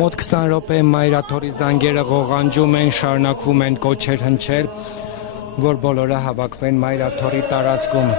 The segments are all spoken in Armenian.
Մոտ 20 րոպե մայրաթորի զանգերը ղողանջում են, շարունակվում են կոչեր հնչել, որ բոլորը հավաքվեն մայրաթորի տարածքում։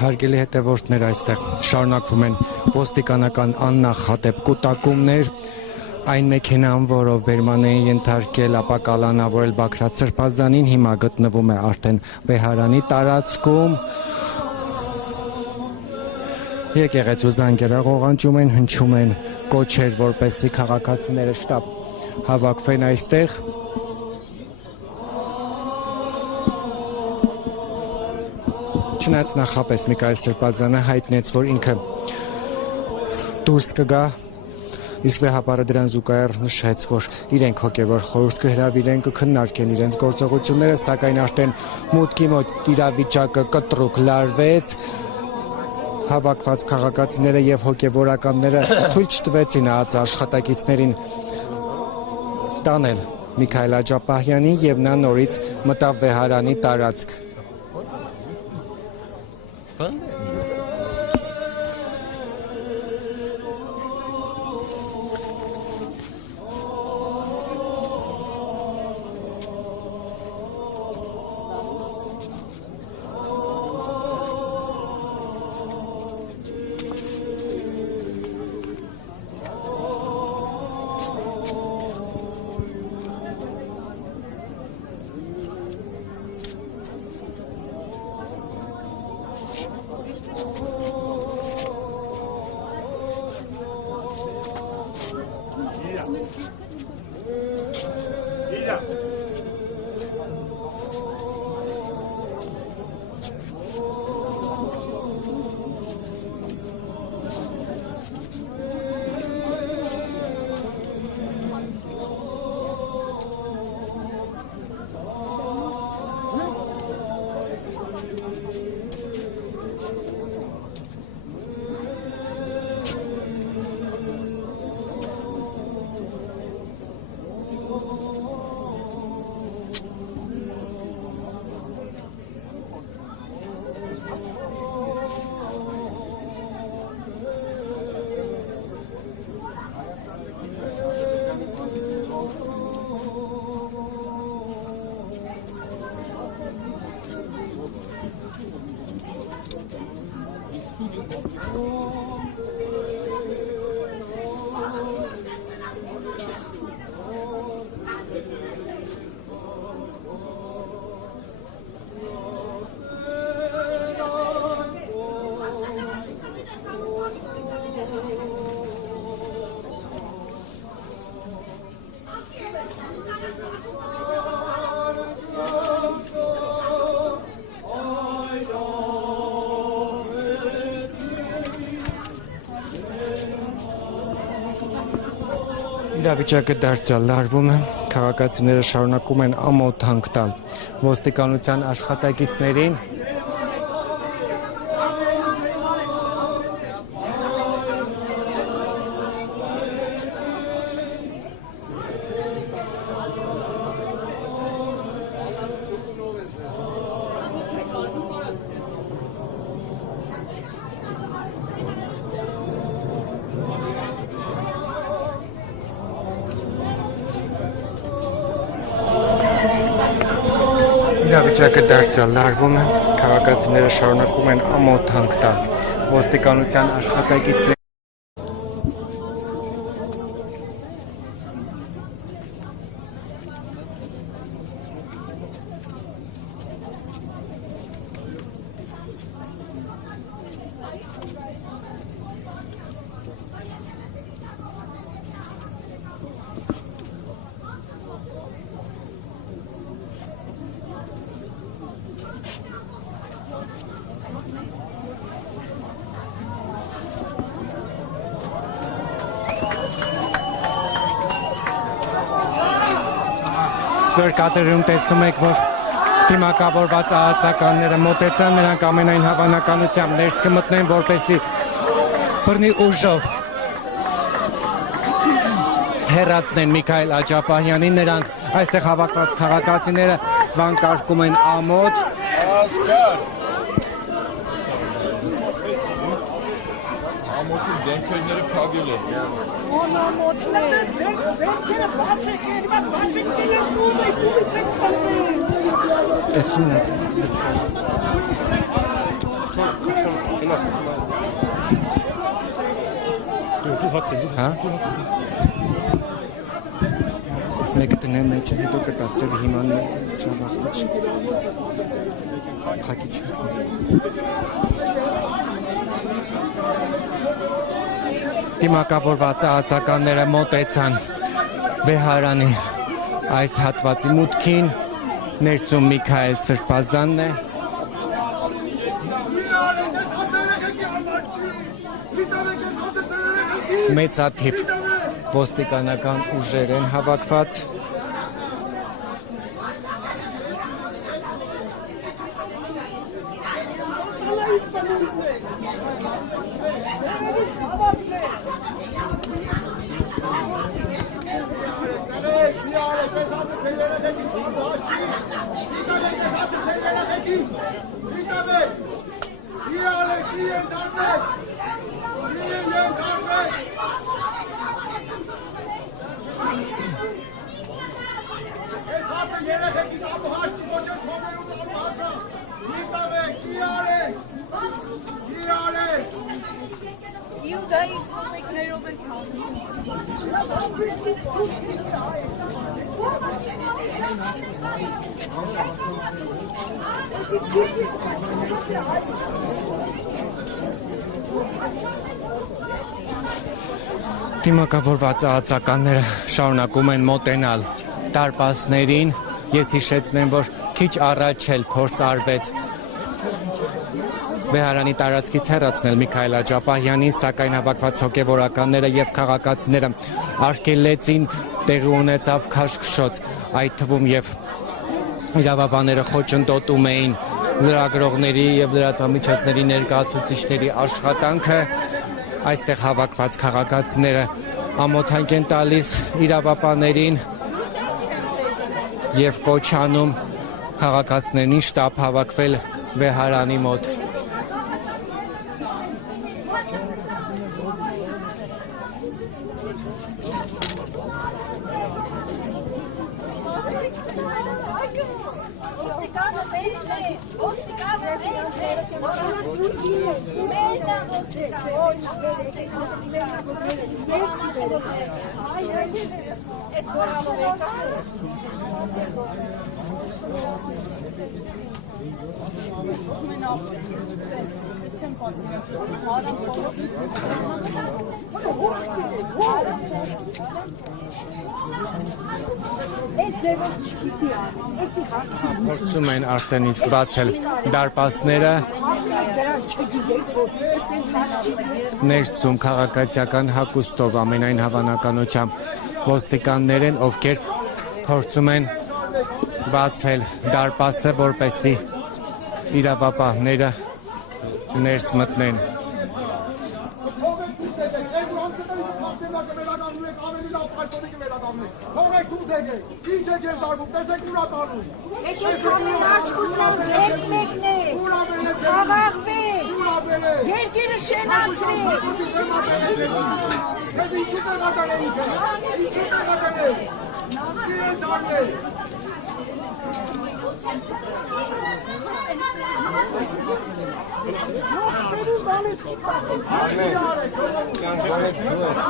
Հարգելի հետևորդներ, այստեղ շարունակվում են ոստիկանական աննախադեպ կուտակումներ, այն մեքենան, որով բերման էին ենթարկել, ապա կալանավորել Բագրատ Սրբազանին, հիմա գտնվում է արդեն Վեհարանի տարածքում։ Եկեղեցու զանգերը ղողանջում են, հնչում են կոչեր, որպեսզի քաղաքացիները շտապ հավաքվեն այստեղ։ Չնայած նախապես Միքայել Սրբազանը հայտնեց, որ ինքը դուրս կգա, իսկ վեհապարը դրան զուգահեռ նշեց, որ իրենք հոգևոր խորհուրդ կհրավիրեն, կքննարկեն իրենց գործողությունները, սակայն արդեն մուտքի մոտ իրավիճակը կտրուկ լարվեց, հավաքված քաղաքացիները եւ հոգևորականները թույլ չտվեցին աշխատակիցներին տանել Միքայել Աջապահյանին եւ նա նորից մտավ Վեհարանի տարածք։ Իրավիճակը դարձյալ լարվում է, քաղաքացիները շարունակում են ամոթ հանք տալ ոստիկանության աշխատակիցներին։ Իրավիճակը դարձյալ լարվում է, քաղաքացիները շարունակում են ամոթ հանք տալ ոստիկանության աշխատակիցներ Ձեր կադրում տեսնում եք, որ դիմակավորված ահացականները մոտեցան, նրանք ամենայն հավանականությամբ ներս կմտնեն, որպեսզի բռնի ուժով հեռացնեն Միքայել Աջապահյանին, նրանք այստեղ հավաքված քաղաքացիները վանկարկում են ամոթ։ Ամոթի դեմքերները փակել են։ Ամոթները դեմքերը բաց եկել ու Տեսնում եք։ Հա? Սմեկը տնեն մեջ է, հետո կտասել հիման սրավախտիչ։ Փակիչ։ Դիմակավորված ահացականները մոտեցան Վեհարանի այս հատվածի մուտքին, ներսում Միքայել Սրբազանն է։ Մեծաթիվ ոստիկանական ուժեր են հավաքված։ Դիմակավորված ահացականները շարունակում են մոտենալ դարպասներին։ Ես հիշեցնեմ, որ քիչ առաջ էլ փորձ արվեց Վեհարանի տարածքից հեռացնել Միքայել Աջապահյանին, սակայն հավաքված հոգևորականները եւ քաղաքացիները արգելեցին, տեղի ունեցավ քաշքշոց, այդ թվում եւ իրավաբանները խոչընդոտում էին լրագրողների եւ լրատվամիջոցների ներկայացուցիչների աշխատանքը։ Այստեղ հավաքված քաղաքացիները ամոթանք են տալիս իրավաբաններին եւ կոչ անում քաղաքացիներին շտապ հավաքվել Վեհարանի մոտ։ Փորձում են արդեն իսկ բացել դարպասները, ներսում քաղաքացիական հագուստով ամենայն հավանականությամբ ոստիկաններ են, ովքեր փորձում են բացել դարպասը, որպեսզի իրավապահները ներս մտնեն։ Երկիրը շենացրի։ Ամեն, կան գոնե դու ես,